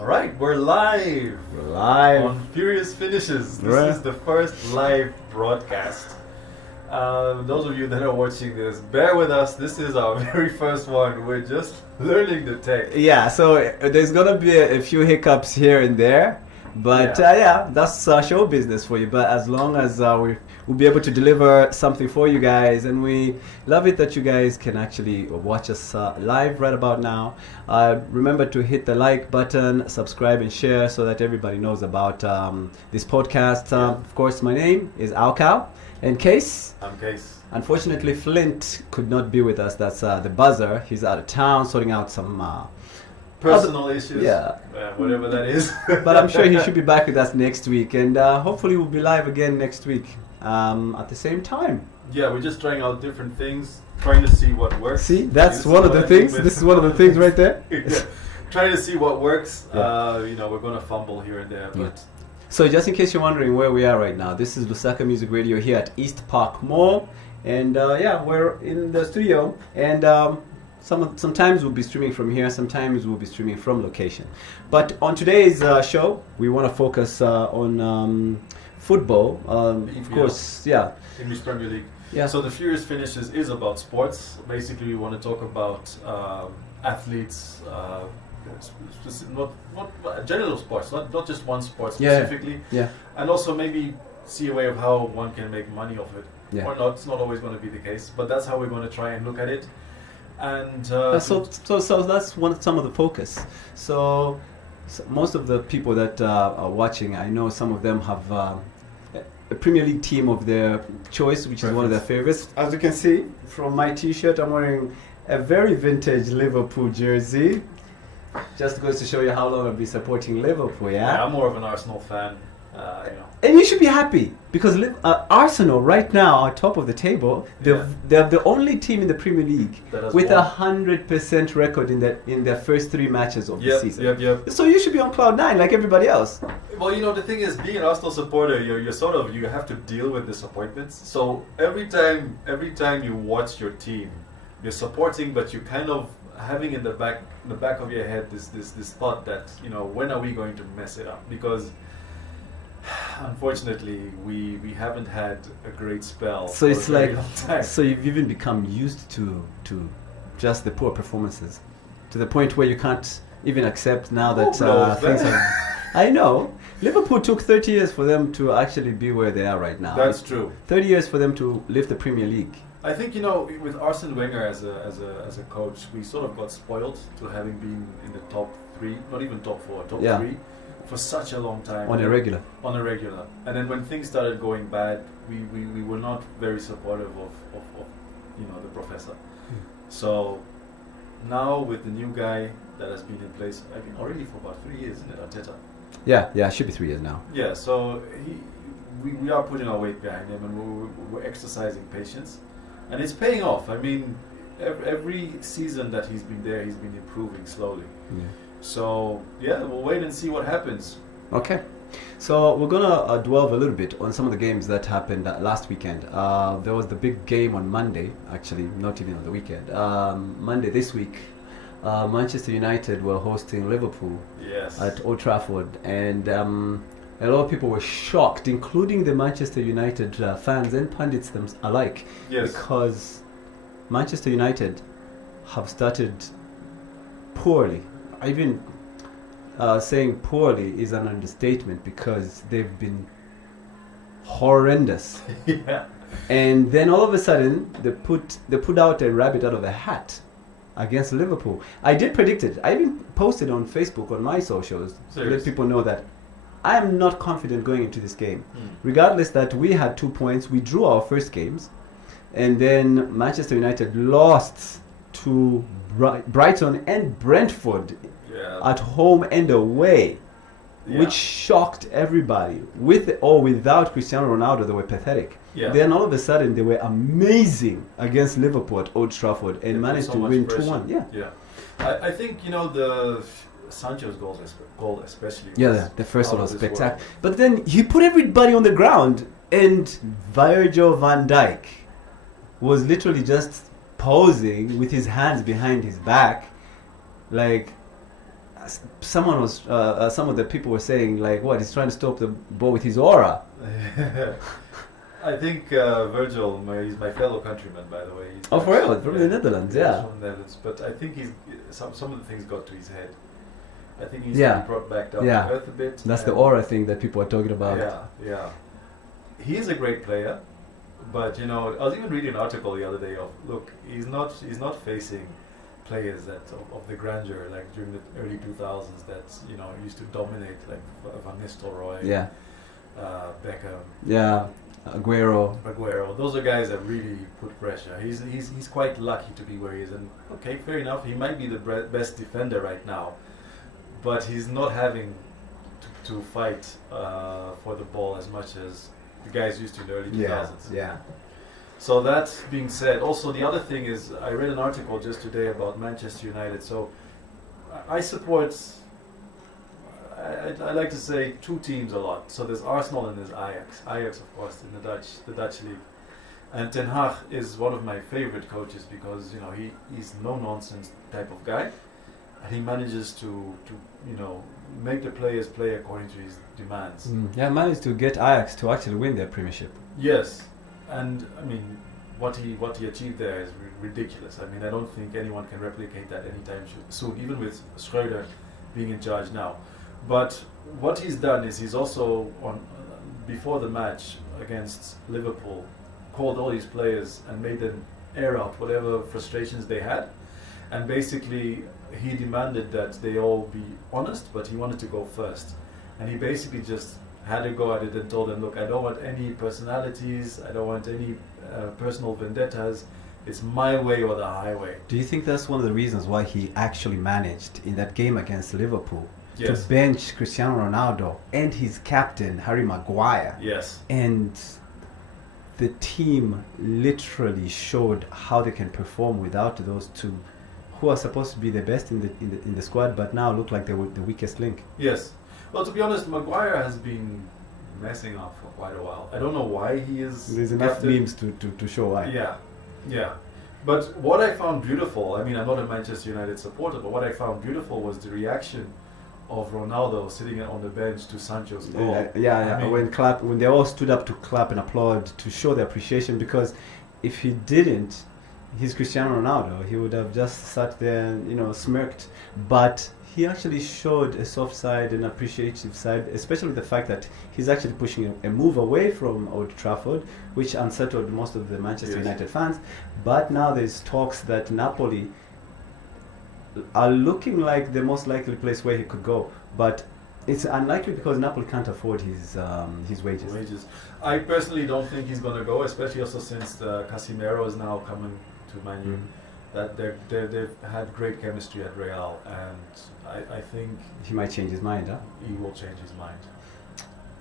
All right, we're live. We're live on Furious Finishes. This Right. is the first live broadcast. Those of you that are watching this, bear with us. This is our very first one. We're just learning the tech. Yeah, so there's gonna be a few hiccups here and there, but that's show business for you. But as long as we'll be able to deliver something for you guys, and we love it that you guys can actually watch us live right about now. Remember to hit the like button, subscribe, and share so that everybody knows about this podcast. Of course, my name is Alkal and Kees. I'm Kees. Unfortunately, Flint could not be with us. That's the Buzzr. He's out of town sorting out some personal issues. Yeah. Whatever that is. But I'm sure he should be back with us next week. And hopefully we'll be live again next week at the same time. Yeah, we're just trying out different things, trying to see what works. See, that's one of the things. This is one of the things right there. Yeah. Trying to see what works. Yeah. We're going to fumble here and there. But So just in case you're wondering where we are right now, this is Lusaka Music Radio here at East Park Mall. And we're in the studio. And sometimes we'll be streaming from here, sometimes we'll be streaming from location. But on today's show, we want to focus on football. Of course, English Premier League. Yeah. So the Furious Finishes is about sports. Basically, we want to talk about athletes, not general sports, not just one sport specifically. Yeah. And also maybe see a way of how one can make money off it. Yeah. Or not. It's not always going to be the case, but that's how we're going to try and look at it. And so that's some of the focus. So most of the people that are watching, I know some of them have a Premier League team of their choice, which is one of their favorites. As you can see from my T-shirt, I'm wearing a very vintage Liverpool jersey. Just goes to show you how long I've been supporting Liverpool. Yeah, I'm more of an Arsenal fan. And you should be happy because Arsenal right now are top of the table. They're the only team in the Premier League with 100% record in their first 3 matches of the season. Yep. So you should be on cloud 9 like everybody else. Well, the thing is, being an Arsenal supporter, you have to deal with disappointments. So every time you watch your team, you're supporting, but you kind of having in the back of your head this thought that when are we going to mess it up? Because unfortunately, we haven't had a great spell. So it's for a very long time. So you've even become used to just the poor performances, to the point where you can't even accept now that things are. I know Liverpool took 30 years for them to actually be where they are right now. That's true. 30 years for them to lift the Premier League. I think with Arsene Wenger as a coach, we sort of got spoiled to having been in the top 3, not even top 4, top 3. For such a long time. On a regular. And then when things started going bad, we were not very supportive of the professor. So now with the new guy that has been in place, I mean already for about 3 years, isn't it, Arteta? Yeah, it should be 3 years now. Yeah, so we are putting our weight behind him, and we're exercising patience, and it's paying off. I mean, every season that he's been there, he's been improving slowly. Yeah. So, we'll wait and see what happens. Okay. So, we're going to delve a little bit on some of the games that happened last weekend. There was the big game on Monday, actually, not even on the weekend. Monday this week, Manchester United were hosting Liverpool at Old Trafford. And a lot of people were shocked, including the Manchester United fans and pundits alike. Yes. Because Manchester United have started poorly. Even saying poorly is an understatement because they've been horrendous. Yeah. And then all of a sudden they put out a rabbit out of a hat against Liverpool. I did predict it. I even posted on Facebook on my socials to let people know that I am not confident going into this game. Regardless that we had 2 points, we drew our first games, and then Manchester United lost to Brighton and Brentford at home and away, which shocked everybody. With or without Cristiano Ronaldo, they were pathetic. Yeah. Then all of a sudden, they were amazing against Liverpool at Old Trafford and managed to win 2-1. Yeah. I think the Sancho's goal especially. The first one was spectacular. But then he put everybody on the ground, and Virgil van Dijk was literally just posing with his hands behind his back, like some of the people were saying like, what, he's trying to stop the ball with his aura. I think Virgil, he's my fellow countryman, by the way. He's for real? From the Netherlands, yeah. From the Netherlands, but I think some of the things got to his head. I think he's to be brought back down to earth a bit. That's the aura thing that people are talking about. Yeah. He is a great player, but I was even reading an article the other day of, look, he's not facing players of the grandeur like during the early 2000s that used to dominate, like Van Nistelrooy, Beckham, Aguero. Those are guys that really put pressure. He's quite lucky to be where he is, and okay, fair enough. He might be the best defender right now, but he's not having to fight for the ball as much as the guys used to in the early 2000s. Yeah. So that being said, also the other thing is, I read an article just today about Manchester United. So I support, I like to say, two teams a lot. So there's Arsenal and there's Ajax. Ajax, of course, in the Dutch league. And Ten Hag is one of my favorite coaches because he's no nonsense type of guy, and he manages to make the players play according to his demands. Managed to get Ajax to actually win their Premiership. Yes. And I mean, what he achieved there is ridiculous. I mean, I don't think anyone can replicate that anytime soon, even with Schreuder being in charge now. But what he's done is he's also, before the match against Liverpool, called all these players and made them air out whatever frustrations they had. And basically, he demanded that they all be honest, but he wanted to go first. And he basically just had a go at it and told them, look, I don't want any personalities, I don't want any personal vendettas, it's my way or the highway. Do you think that's one of the reasons why he actually managed in that game against Liverpool to Yes. bench Cristiano Ronaldo and his captain Harry Maguire? Yes. And the team literally showed how they can perform without those two, who are supposed to be the best in the squad, but now look like they were the weakest link. Yes. Well, to be honest, Maguire has been messing up for quite a while. I don't know why he is. There's enough memes to show why. Yeah. But what I found beautiful, I mean, I'm not a Manchester United supporter, but what I found beautiful was the reaction of Ronaldo sitting on the bench to Sancho's goal. I mean, when they all stood up to clap and applaud to show their appreciation, because if he didn't, he's Cristiano Ronaldo, he would have just sat there and smirked. But he actually showed a soft side, an appreciative side, especially the fact that he's actually pushing a move away from Old Trafford, which unsettled most of the Manchester United fans. But now there's talks that Napoli are looking like the most likely place where he could go. But it's unlikely because Napoli can't afford his wages. I personally don't think he's going to go, especially also since Casemiro is now coming to Man U. That they've had great chemistry at Real, and I think he might change his mind. He will change his mind.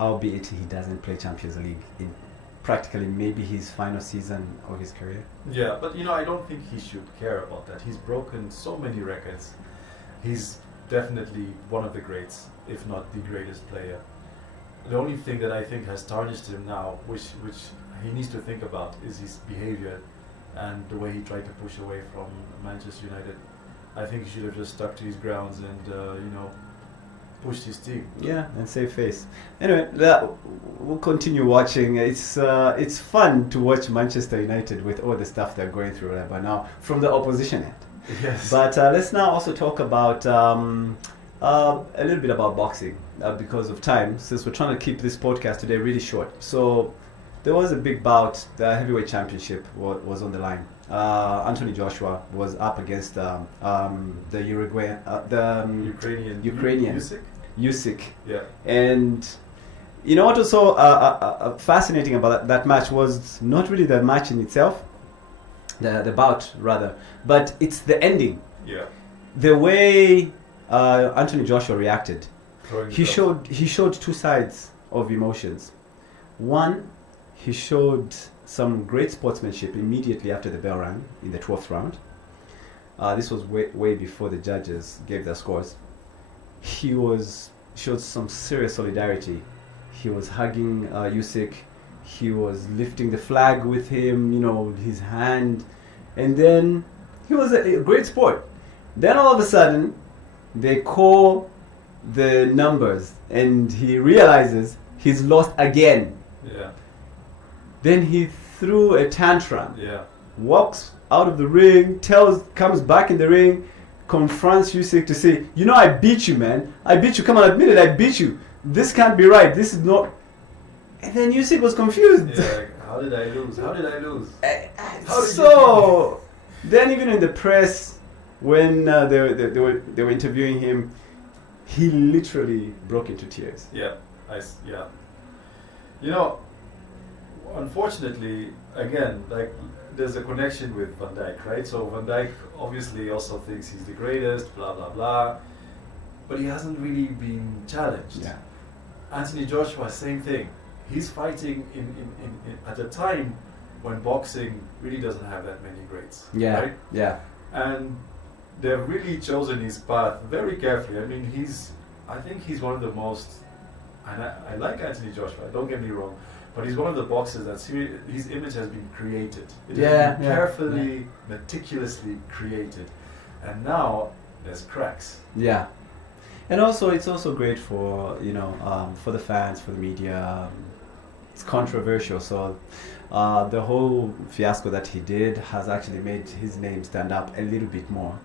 Albeit he doesn't play Champions League in practically maybe his final season of his career. Yeah, but I don't think he should care about that. He's broken so many records. He's definitely one of the greats, if not the greatest player. The only thing that I think has tarnished him now, which he needs to think about, is his behavior and the way he tried to push away from Manchester United. I think he should have just stuck to his grounds and pushed his team. Yeah, and save face. Anyway, we'll continue watching. It's fun to watch Manchester United with all the stuff they're going through right by now from the opposition end. Yes. But let's now also talk about a little bit about boxing because of time, since we're trying to keep this podcast today really short. So there was a big bout. The heavyweight championship was on the line. Anthony Joshua was up against the Uruguayan, Ukrainian Usyk. Yeah. And what was so fascinating about that match was not really the match in itself, the bout rather, but it's the ending. Yeah. The way Anthony Joshua reacted. He showed two sides of emotions. One, he showed some great sportsmanship immediately after the bell rang in the 12th round. This was way before the judges gave their scores. He showed some serious solidarity. He was hugging Usyk. He was lifting the flag with him, his hand. And then he was a great sport. Then all of a sudden, they call the numbers, and he realizes he's lost again. Yeah. Then he threw a tantrum. Yeah. Walks out of the ring, comes back in the ring, confronts Usyk to say, I beat you, man. I beat you. Come on, admit it. I beat you. This can't be right. This is not. And then Usyk was confused. Yeah, like, how did I lose? How did I lose? So then, even in the press, when they were interviewing him, he literally broke into tears. Yeah. Unfortunately, again, like there's a connection with Van Dijk, right? So Van Dijk obviously also thinks he's the greatest, blah blah blah, but he hasn't really been challenged. Yeah. Anthony Joshua, same thing. He's fighting in at a time when boxing really doesn't have that many greats. Yeah. Right? Yeah. And they've really chosen his path very carefully. I mean, I think he's one of the most, and I like Anthony Joshua, don't get me wrong, but he's one of the boxers that his image has been created. It has been carefully, meticulously created. And now there's cracks. Yeah. And also, it's also great for, for the fans, for the media. It's controversial, so the whole fiasco that he did has actually made his name stand up a little bit more.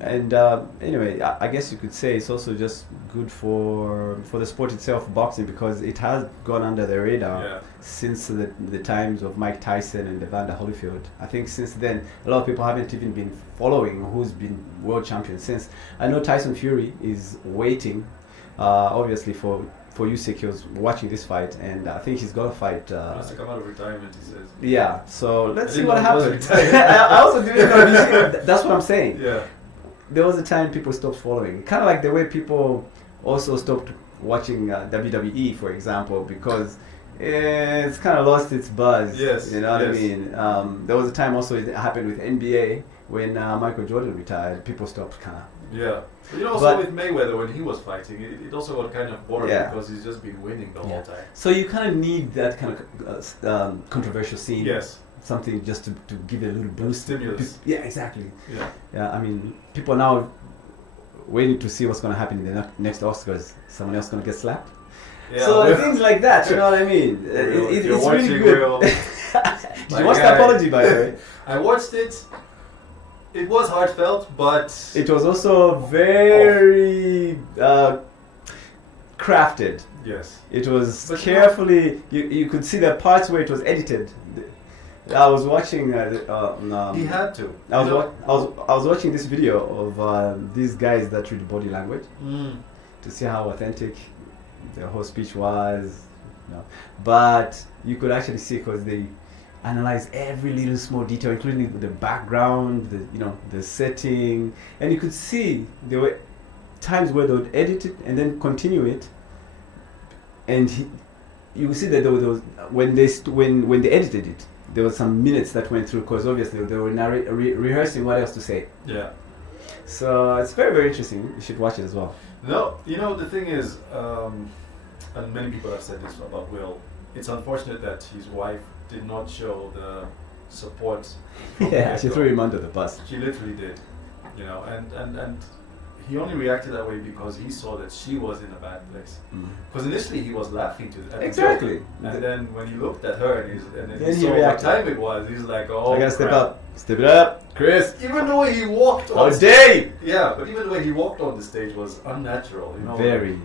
Anyway, I guess you could say it's also just good for the sport itself, boxing, because it has gone under the radar since the times of Mike Tyson and Evander Holyfield. I think since then, a lot of people haven't even been following who's been world champion since. I know Tyson Fury is waiting, obviously, for Usyk. He was watching this fight, and I think he's going to fight. He wants to come out of retirement, he says. Yeah, so let's see what happens. I also didn't know. That's what I'm saying. Yeah. There was a time people stopped following. Kind of like the way people also stopped watching WWE, for example, because it's kind of lost its buzz. Yes. You know what I mean? There was a time also it happened with NBA when Michael Jordan retired. People stopped kind of. Yeah. But also with Mayweather when he was fighting, it also got kind of boring because he's just been winning the whole time. So you kind of need that kind of controversial scene. Yes. Something just to give it a little boost. Stimulus. Yeah, exactly. Yeah. I mean, people are now waiting to see what's going to happen in the next Oscars. Someone else going to get slapped. Yeah, so things like that, you know what I mean? It's really good. Did you watch the apology, by the way? I watched it. It was heartfelt, but it was also very crafted. Yes. It was carefully. You could see the parts where it was edited. I was watching. He had to. I was watching this video of these guys that read body language to see how authentic the whole speech was. But you could actually see because they analyzed every little small detail, including the background, the setting, and you could see there were times where they would edit it and then continue it, and you would see that there was when they edited it. There were some minutes that went through because obviously they were rehearsing what else to say. Yeah. So it's very, very interesting. You should watch it as well. No, the thing is, and many people have said this about Will, it's unfortunate that his wife did not show the support. Yeah, she threw him under the bus. She literally did. And he only reacted that way because he saw that she was in a bad place. Because initially he was laughing at the joke. And then when he looked at her and he saw what time it was, he's like, oh, I gotta step it up, Chris. Even the way he walked on stage. Yeah, but even the way he walked on the stage was unnatural, Very.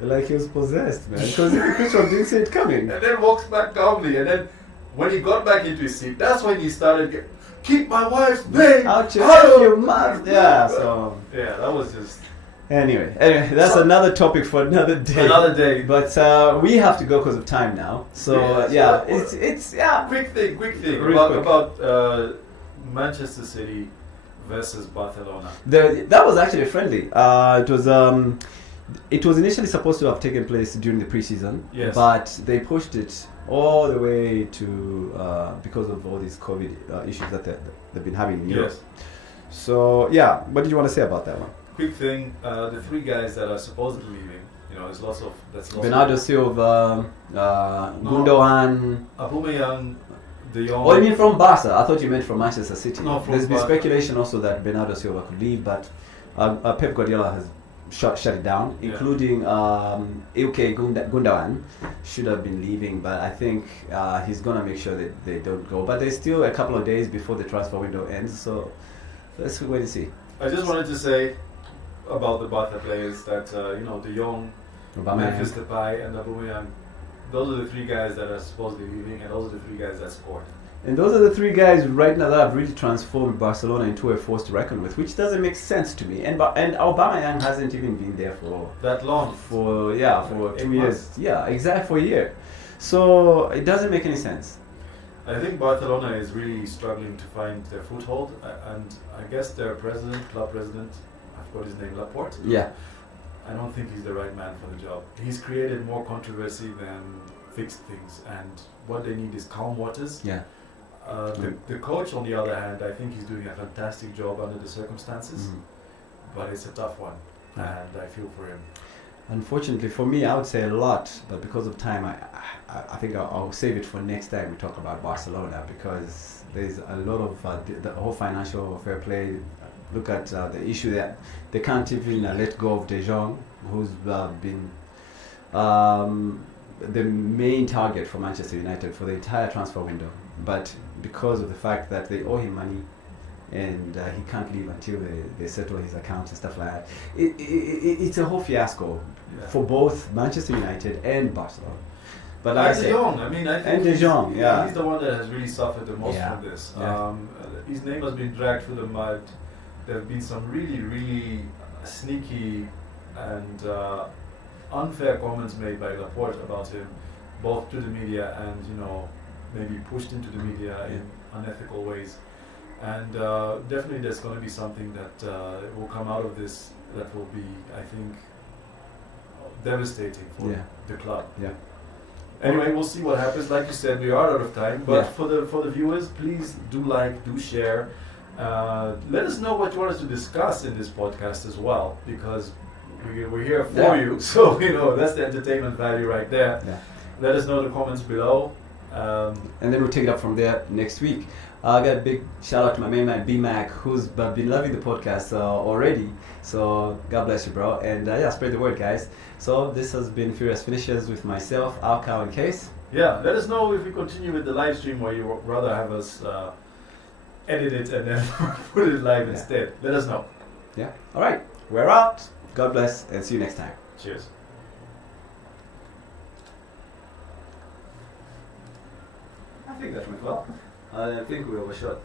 Like he was possessed, man. Because Christian didn't see it coming. And then walks back calmly, and then when he got back into his seat, that's when he started keep my wife's name out your mouth. Yeah, so that was just. Anyway, that's another topic for another day. Another day. But we have to go because of time now. So it's Quick thing about Manchester City versus Barcelona. That was actually friendly. It was initially supposed to have taken place during the preseason, but they pushed it all the way to because of all these COVID issues that they've been having in Europe. So what did you want to say about that one? Quick thing: the three guys that are supposedly leaving. There's lots of Bernardo Silva, Gundogan, Aubameyang, De Jong. Oh, you mean from Barca? I thought you meant from Manchester City. No, from There's been Barca. speculation also that Bernardo Silva could leave, but Pep Guardiola has shut it down, including Ilkay Gundogan should have been leaving, but I think he's gonna make sure that they don't go. But there's still a couple of days before the transfer window ends, so let's wait and see. I just wanted to say about the Barca players that De Jong, Memphis Depay, and Aubameyang. Those are the three guys that are supposedly leaving, and those are the three guys that scored. And those are the three guys right now that have really transformed Barcelona into a force to reckon with, which doesn't make sense to me. And Aubameyang hasn't even been there for that long. For 2 years. Yeah, exactly, for a year. So it doesn't make any sense. I think Barcelona is really struggling to find their foothold, and I guess their club president, I forgot his name, Laporte. Yeah. I don't think he's the right man for the job. He's created more controversy than fixed things, and what they need is calm waters. Yeah. The coach, on the other hand, I think he's doing a fantastic job under the circumstances, but it's a tough one, and I feel for him. Unfortunately for me, I would say a lot, but because of time, I think I'll save it for next time we talk about Barcelona, because there's a lot of the whole financial fair play. Look at the issue that they can't even let go of De Jong, who's been the main target for Manchester United for the entire transfer window. But because of the fact that they owe him money and he can't leave until they settle his accounts and stuff like that, it's a whole fiasco for both Manchester United and Barcelona. But like De Jong, I think De Jong, he's the one that has really suffered the most from this. Yeah. His name has been dragged through the mud. There have been some really, really sneaky and unfair comments made by Laporte about him, both to the media and maybe pushed into the media in unethical ways. And definitely there's going to be something that will come out of this that will be, I think, devastating for the club. Yeah. Anyway, we'll see what happens. Like you said, we are out of time, but for the viewers, please do share. Let us know what you want us to discuss in this podcast as well, because we're here for you. So that's the entertainment value right there. Yeah. Let us know in the comments below. And then we'll take it up from there next week. I got a big shout out to my main man B-Mac, who's been loving the podcast already. So God bless you, bro. And spread the word, guys. So this has been Furious Finishes with myself, Alkal and Kees. Yeah, let us know if we continue with the live stream, or you rather have us edit it and then put it live instead. Let us know. Yeah. All right. We're out. God bless, and see you next time. Cheers. I think that went well. I think we overshot.